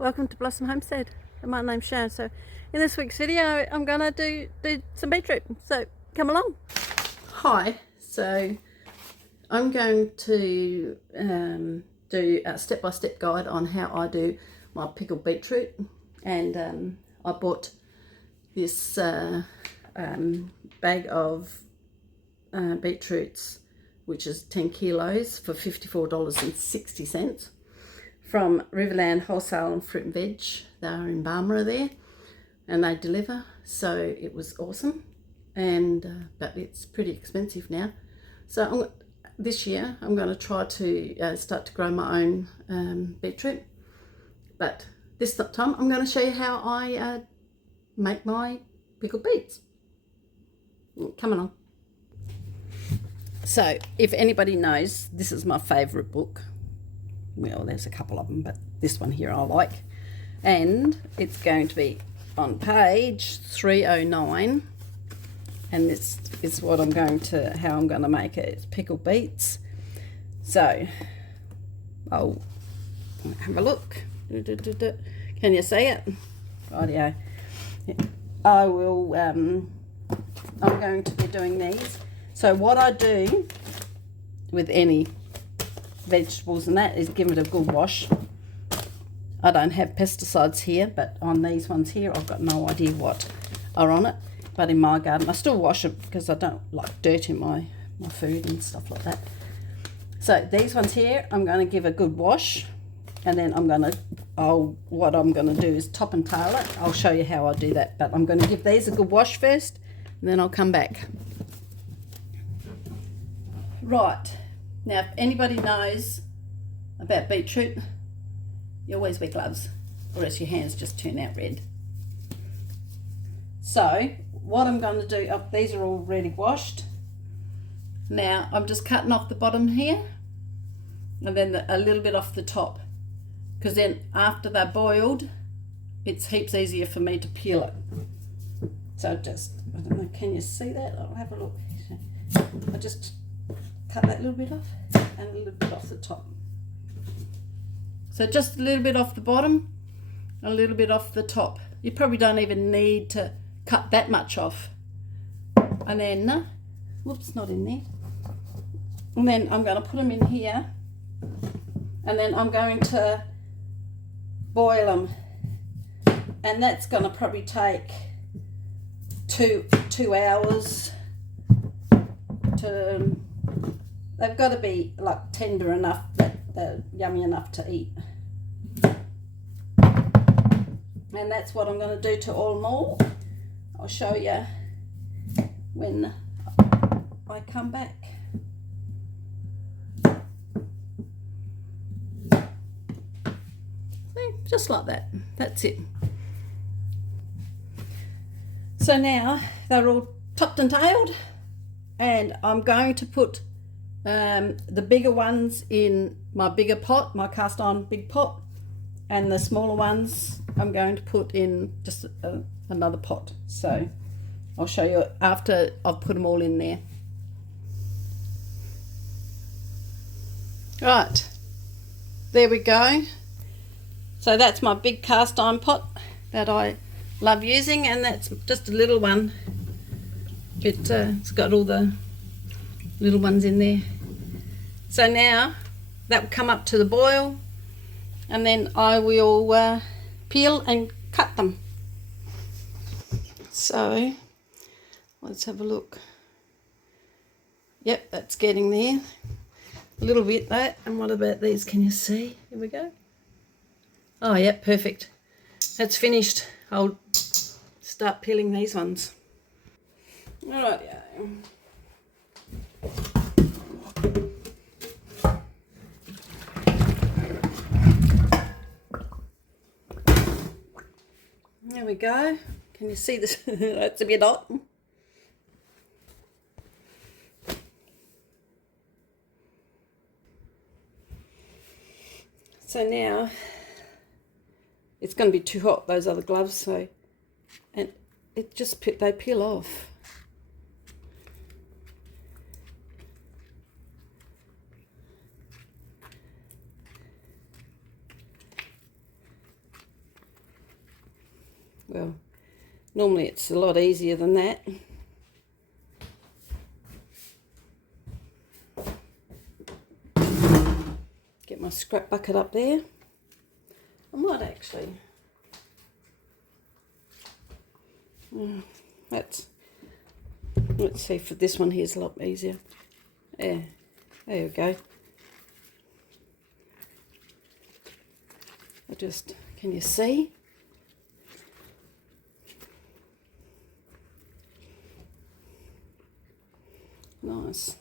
welcome to Blossom Homestead. My name's Sharon. So in this week's video I'm gonna do some beetroot, so come along. Hi, so I'm going to do a step-by-step guide on how I do my pickled beetroot, and I bought this bag of beetroots, which is 10 kilos for $54.60 from Riverland Wholesale and Fruit and Veg. They are in Barmera there, and they deliver, so it was awesome. And but it's pretty expensive now, so this year I'm going to try to start to grow my own beetroot, but this time I'm going to show you how I make my pickled beets. Come along. So if anybody knows, this is my favourite book. Well, there's a couple of them, but this one here I like, and it's going to be on page 309, and this is how I'm going to make it. It's pickled beets. So I'll have a look. Can you see it? Rightio. I will I'm going to be doing these. So what I do with any vegetables and that is give it a good wash. I don't have pesticides here, but on these ones here I've got no idea what are on it. But in my garden I still wash it because I don't like dirt in my food and stuff like that. So these ones here I'm going to give a good wash, and then what I'm going to do is top and tail it. I'll show you how I do that, but I'm going to give these a good wash first, and then I'll come back. Right, now if anybody knows about beetroot, you always wear gloves, or else your hands just turn out red. So what I'm going to do, these are already washed. Now I'm just cutting off the bottom here, and then a little bit off the top, because then after they're boiled it's heaps easier for me to peel it. So just, I don't know, can you see that? I'll have a look. I just cut that little bit off and a little bit off the top. So just a little bit off the bottom, a little bit off the top. You probably don't even need to cut that much off. And then, whoops, not in there. And then I'm going to put them in here, and then I'm going to boil them. And that's going to probably take two hours to... They've got to be like tender enough that they're yummy enough to eat. And that's what I'm going to do to all them all. I'll show you when I come back. See, just like that. That's it. So now they're all topped and tailed, and I'm going to put the bigger ones in my bigger pot, my cast iron big pot, and the smaller ones I'm going to put in just another pot. So I'll show you after I've put them all in there. Right, there we go. So that's my big cast iron pot that I love using, and that's just a little one. It's got all the little ones in there. So now that will come up to the boil, and then I will peel and cut them. So let's have a look. Yep, that's getting there. A little bit there. And what about these? Can you see? Here we go. Oh, yep, perfect. That's finished. I'll start peeling these ones. All right, yeah. There we go. Can you see this? That's a bit hot. So now it's going to be too hot, those other gloves, so, and it just they peel off. Well, normally it's a lot easier than that. Get my scrap bucket up there. I might actually. Let's see if this one here is a lot easier. Yeah, there we go. Can you see? Nice.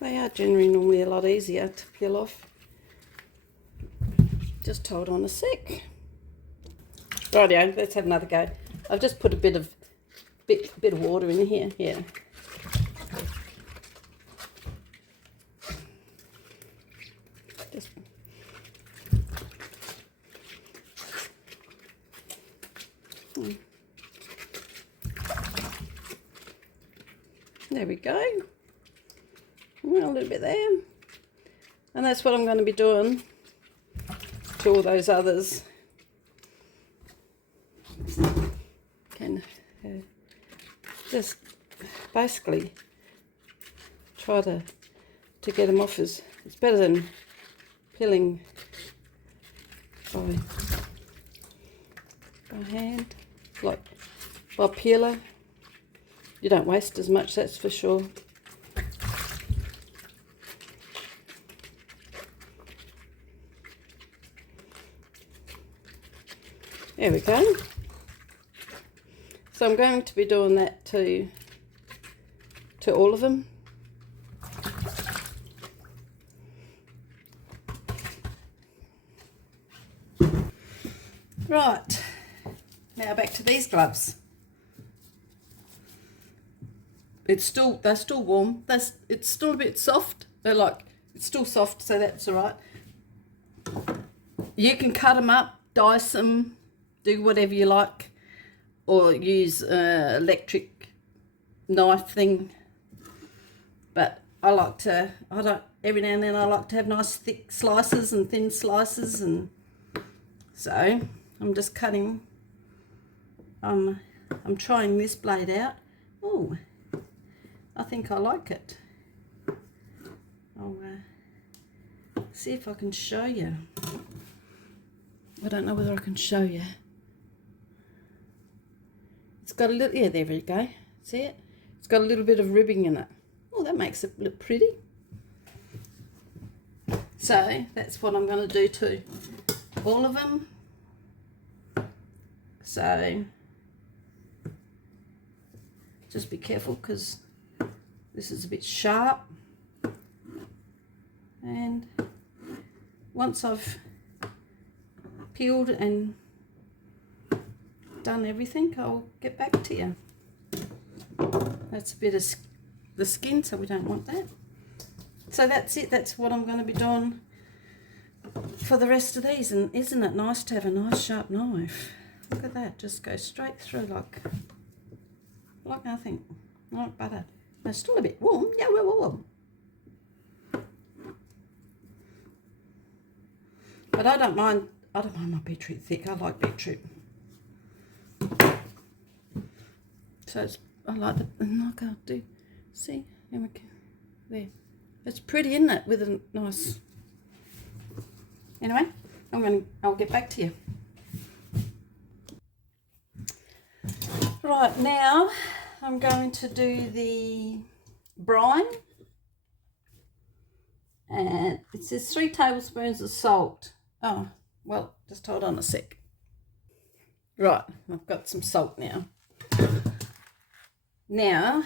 They are generally normally a lot easier to peel off. Just hold on a sec. Rightio, let's have another go. I've just put a bit of water in here. Yeah. There we go. Well, a little bit there. And that's what I'm going to be doing to all those others. Can just basically try to get them off. It's better than peeling by hand, like by peeler. You don't waste as much, that's for sure. There we go. So I'm going to be doing that to all of them. Right, now back to these gloves. They're still warm. It's still a bit soft. It's still soft, so that's all right. You can cut them up, dice them, do whatever you like, or use an electric knife thing. But every now and then I like to have nice thick slices and thin slices, and so I'm just cutting. I'm trying this blade out. Oh, I think I like it. I'll see if I can show you. I don't know whether I can show you. It's got a little, yeah, there we go. See it? It's got a little bit of ribbing in it. Oh, that makes it look pretty. So that's what I'm going to do to all of them. So just be careful because this is a bit sharp. And once I've peeled and done everything, I'll get back to you. That's a bit of the skin, so we don't want that. So that's it. That's what I'm going to be doing for the rest of these. And isn't it nice to have a nice sharp knife? Look at that. Just go straight through like nothing. Like butter. They're still a bit warm. Yeah, we're warm. But I don't mind my beetroot thick. I like beetroot. So I like I'll do. See, there. It's pretty, isn't it? With a nice. Anyway, I'll get back to you. Right, now I'm going to do the brine, and it says 3 tablespoons of salt. Oh, well, just hold on a sec. Right, I've got some salt now. Now,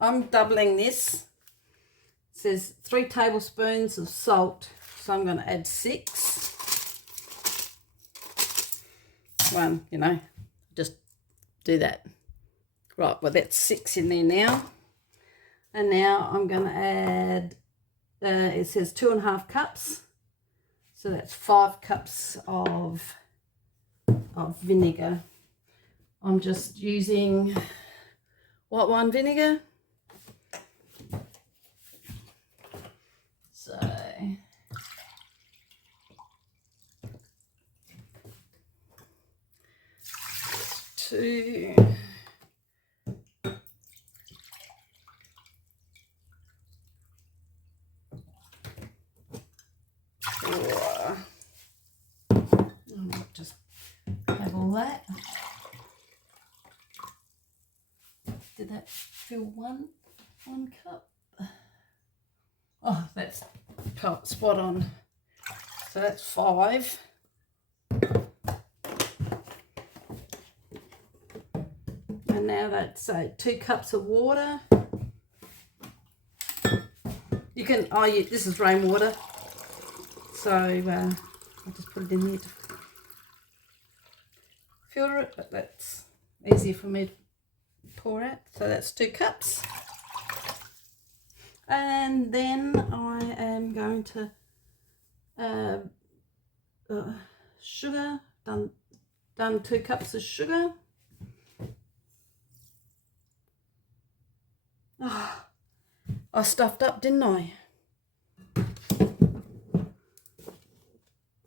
I'm doubling this. It says 3 tablespoons of salt, so I'm going to add 6. One, just do that. Right, well, that's 6 in there now. And now I'm going to add, it says 2.5 cups. So that's 5 cups of vinegar. I'm just using white wine vinegar. 2. Just have all that. Did that fill one cup? Oh, that's spot on. So that's 5. And now that's 2 cups of water. You can, this is rainwater. So I'll just put it in there to filter it, but that's easier for me to pour out. So that's 2 cups. And then I am going to sugar, done 2 cups of sugar. Oh, I stuffed up, didn't I?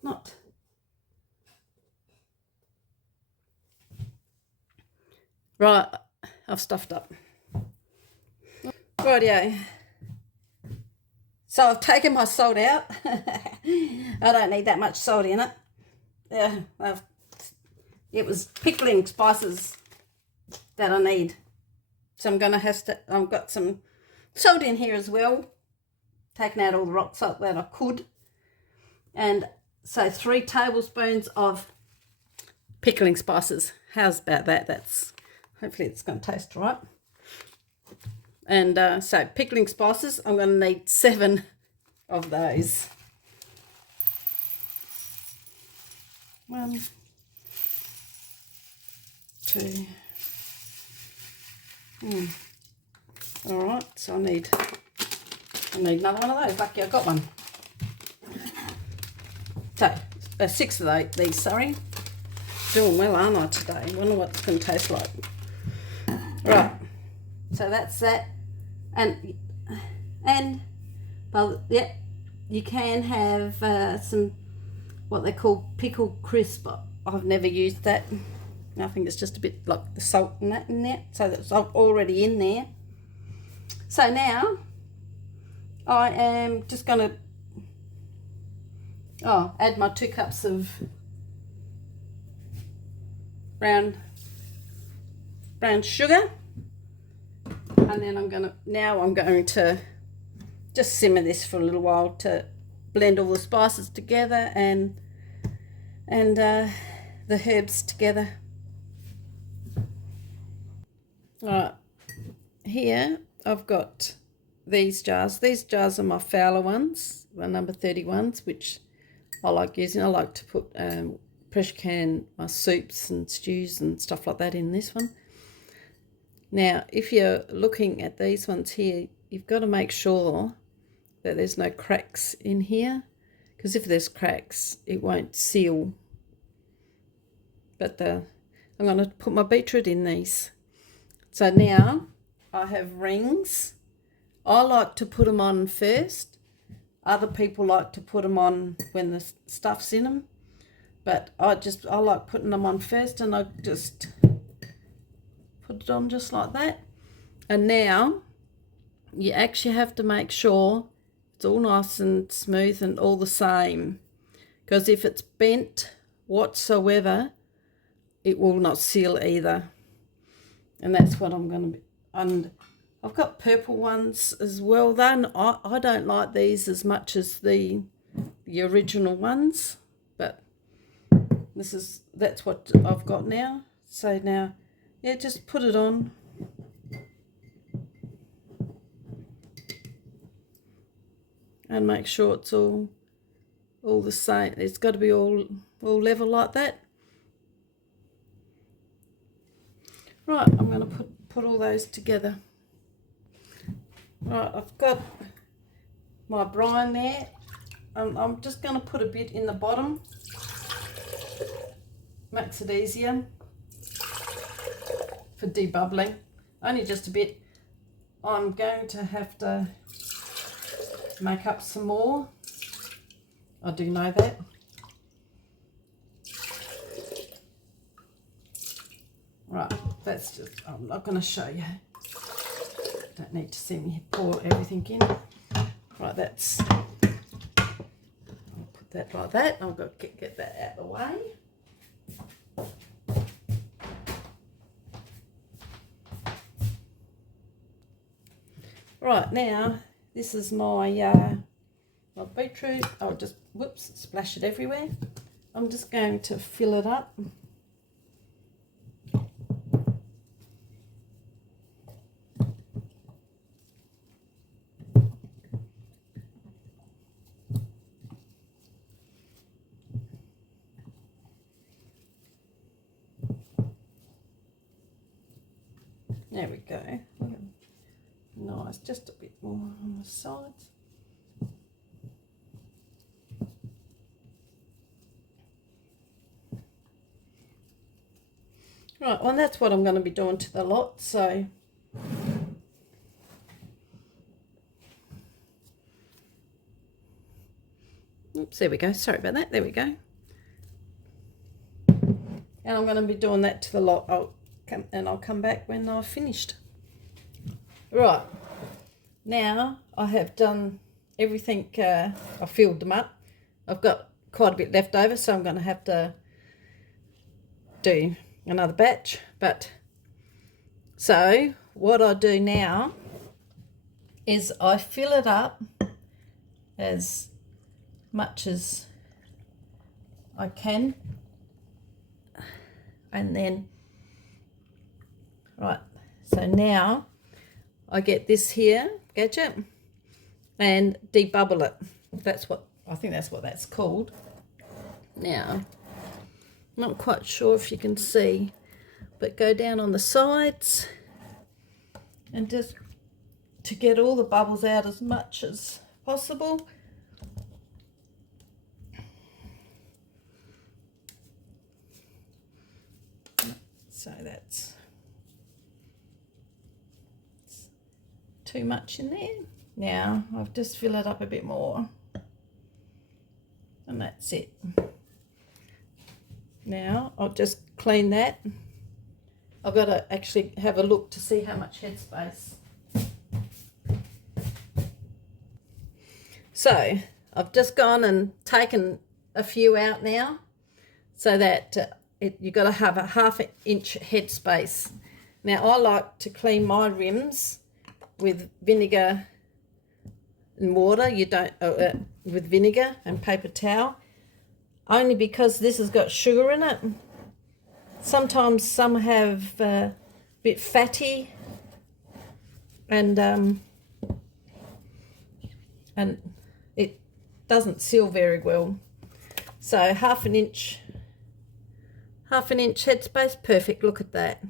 Not. Right, I've stuffed up. Rightio. So I've taken my salt out. I don't need that much salt in it. Yeah, it was pickling spices that I need. So I'm gonna I've got some salt in here as well. Taken out all the rock salt that I could. And so 3 tablespoons of pickling spices. How's about that? Hopefully it's going to taste right. And so pickling spices, I'm going to need 7 of those. 1, 2. All right, so I need another one of those. Lucky I got one. So 6 of these. Sorry, doing well, aren't I today? Wonder what it's going to taste like. Right, so that's that, and well, yeah, you can have some what they call pickled crisp. I've never used that. I think it's just a bit like the salt and that in there, so that's already in there. So now I am just going to add my 2 cups of brown sugar, and then I'm going to just simmer this for a little while to blend all the spices together and the herbs together. Right, here I've got these jars. These jars are my Fowler ones, my number 31s, which I like using. I like to put pressure can my soups and stews and stuff like that in this one. Now, if you're looking at these ones here, you've got to make sure that there's no cracks in here, because if there's cracks, it won't seal. But I'm going to put my beetroot in these. So now I have rings. I like to put them on first. Other people like to put them on when the stuff's in them. But I like putting them on first, and I just put it on just like that. And now you actually have to make sure it's all nice and smooth and all the same, because if it's bent whatsoever, it will not seal either. And that's what I'm going to be. And I've got purple ones as well. Then I don't like these as much as the original ones, but that's what I've got now. So now, yeah, just put it on. And make sure it's all the same. It's got to be all level like that. Right, I'm going to put all those together. Right, I've got my brine there. I'm just going to put a bit in the bottom. Makes it easier for debubbling. Only just a bit. I'm going to have to make up some more. I do know that. Right, that's just, I'm not going to show you. Don't need to see me pour everything in. Right, that's, I'll put that like that. I've got to get that out of the way. Right, now this is my beetroot. I'll just, whoops, splash it everywhere. I'm just going to fill it up. There we go. Nice, just a bit more on the sides. Right, well that's what I'm going to be doing to the lot, so oops, there we go, sorry about that, there we go. And I'm going to be doing that to the lot. I'll come back when I've finished. Right, now I have done everything. I filled them up. I've got quite a bit left over, so I'm going to have to do another batch. But so what I do now is I fill it up as much as I can, and then right, so now I get this here gadget and debubble it. That's what I think, that's what that's called. Now, I'm not quite sure if you can see, but go down on the sides and just to get all the bubbles out as much as possible. So that's too much in there. Now I've just filled it up a bit more, and that's it. Now I'll just clean that. I've got to actually have a look to see how much headspace. So I've just gone and taken a few out now, so that you've got to have a 1/2 inch headspace. Now I like to clean my rims with vinegar and water. You don't with vinegar and paper towel, only because this has got sugar in it. Sometimes some have a bit fatty, and it doesn't seal very well. So 1/2 inch headspace, perfect. Look at that,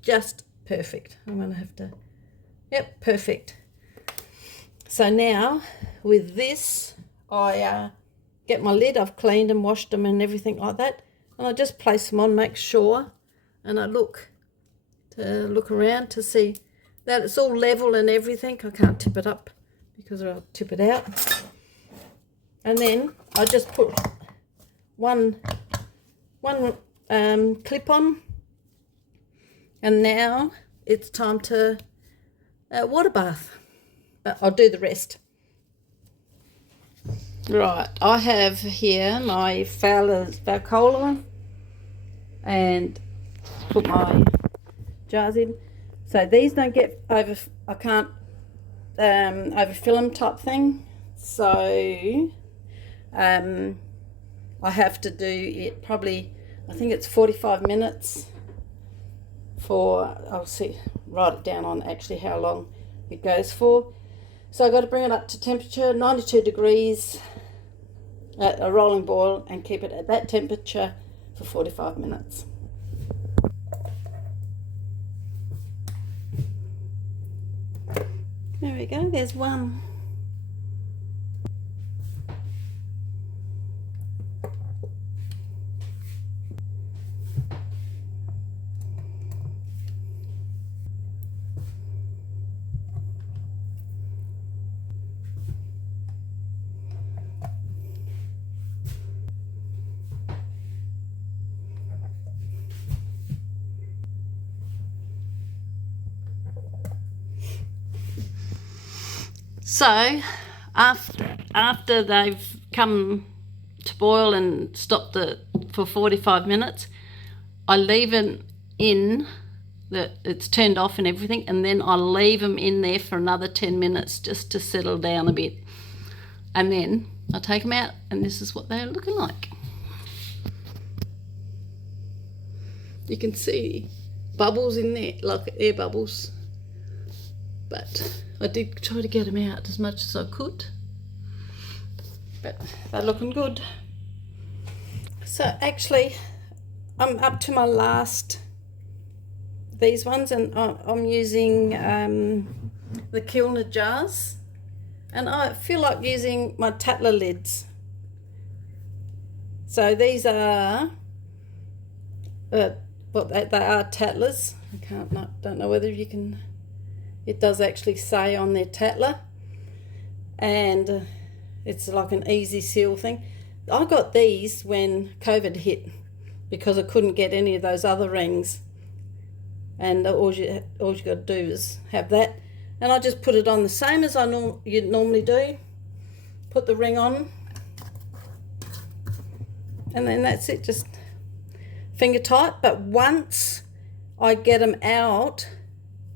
just perfect. I'm gonna have to, yep, perfect. So now with this, I get my lid. I've cleaned and washed them and everything like that, and I just place them on, make sure, and I look around to see that it's all level and everything. I can't tip it up because I'll tip it out. And then I just put one clip on, and now it's time to water bath, but I'll do the rest. Right, I have here my Fowler's Valcola and put my jars in. So these don't get over, I can't overfill them type thing. So I have to do it probably, I think it's 45 minutes for, I'll see, write it down on actually how long it goes for. So I've got to bring it up to temperature, 92 degrees at a rolling boil, and keep it at that temperature for 45 minutes. There we go, there's one. So after they've come to boil and stopped for 45 minutes, I leave them in, it's turned off and everything, and then I leave them in there for another 10 minutes just to settle down a bit. And then I take them out, and this is what they're looking like. You can see bubbles in there, like air bubbles. But I did try to get them out as much as I could. But they're looking good. So actually, I'm up to my last, these ones, and I'm using the Kilner jars. And I feel like using my Tatler lids. So these are, they are Tatlers. Don't know whether you can, it does actually say on their Tatler. And it's like an easy seal thing. I got these when COVID hit because I couldn't get any of those other rings. And all you got to do is have that. And I just put it on the same as you'd normally do. Put the ring on. And then that's it, just finger tight. But once I get them out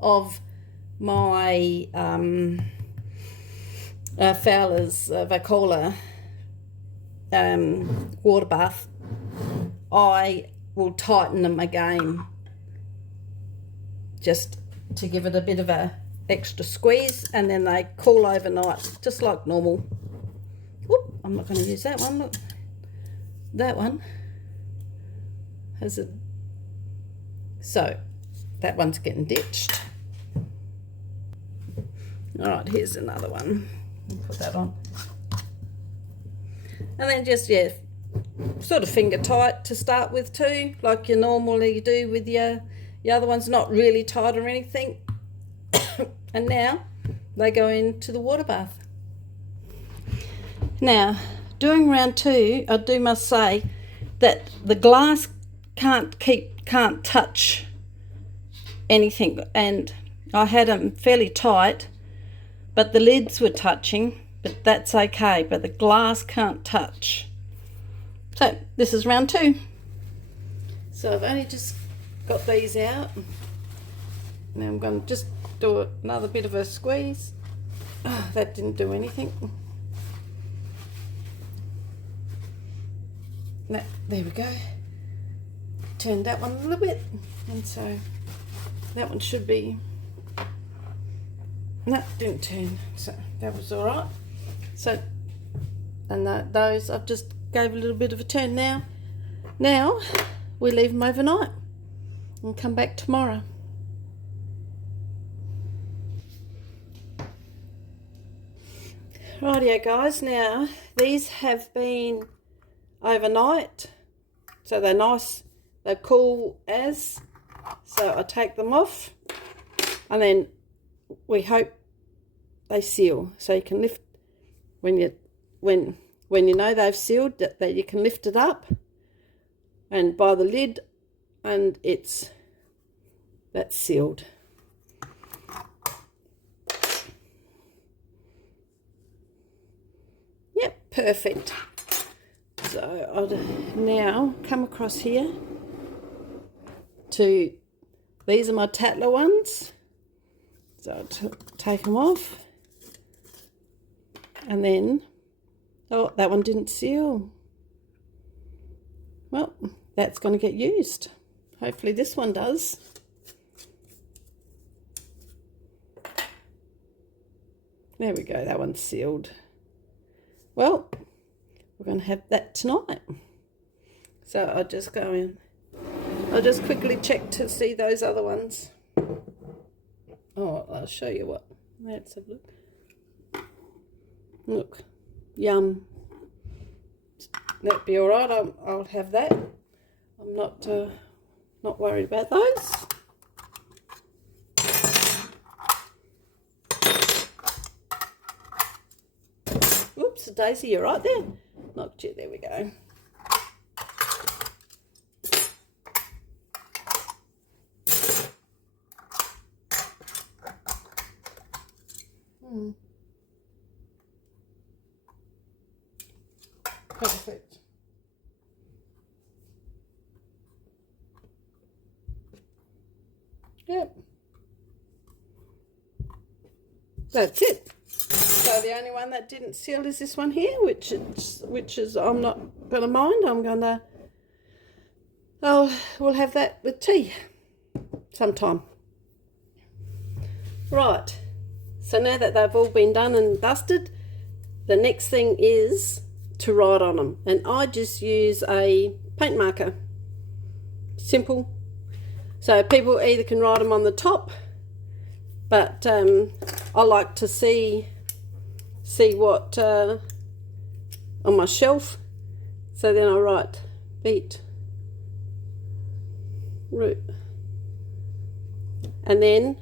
of my Fowler's Vacola water bath, I will tighten them again, just to give it a bit of a extra squeeze, and then they cool overnight just like normal. Whoop, I'm not going to use that one. Look, that one has a, so that one's getting ditched. All right, here's another one. I'll put that on, and then just sort of finger tight to start with too, like you normally do with your other ones, not really tight or anything. And now they go into the water bath. Now, doing round 2, I must say that the glass can't touch anything, and I had them fairly tight, but the lids were touching, but that's okay, but the glass can't touch. So this is round 2. So I've only just got these out. Now I'm going to just do another bit of a squeeze. Oh, that didn't do anything. Now, there we go. Turn that one a little bit, and so that one should be, no, didn't turn, so that was all right. So, and those I've just gave a little bit of a turn. Now we leave them overnight and come back tomorrow. Rightio guys, now these have been overnight, so they're nice, they're cool as, so I take them off, and then we hope they seal, so you can lift, when you know they've sealed, that you can lift it up and by the lid, and that's sealed. Yep, perfect. So I'll now come across here to, these are my Tatler ones, so I'll take them off, and then, oh, that one didn't seal. Well, that's going to get used. Hopefully this one does. There we go, that one's sealed. Well, we're going to have that tonight. So I'll just go in. I'll just quickly check to see those other ones. Oh, I'll show you what. Let's have a look. Look, yum. That'd be all right. I'll have that. I'm not worried about those. Oops, Daisy, you're right there. Knocked you. There we go. Perfect. Yep. That's it. So the only one that didn't seal is this one here, which is I'm not gonna mind. I'm gonna we'll have that with tea sometime. Right. So now that they've all been done and dusted, the next thing is to write on them, and I just use a paint marker. Simple. So people either can write them on the top, but I like to see what on my shelf. So then I write beetroot, and then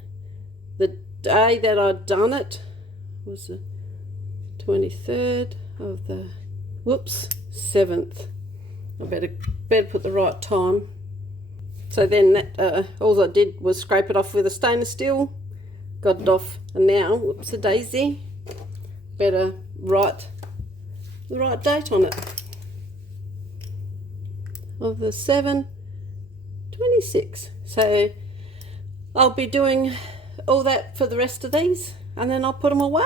the day that I'd done it was the 23rd of the 7th. I better put the right time. So then that all I did was scrape it off with a stainless steel, got it off, and now whoops a daisy, better write the right date on it of the 7/26. So I'll be doing all that for the rest of these, and then I'll put them away.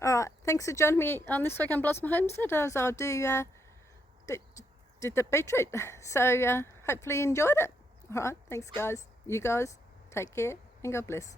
Alright, thanks for joining me on this week on Blossom Homestead as I did the beetroot. So hopefully you enjoyed it. Alright, thanks guys. You guys take care and God bless.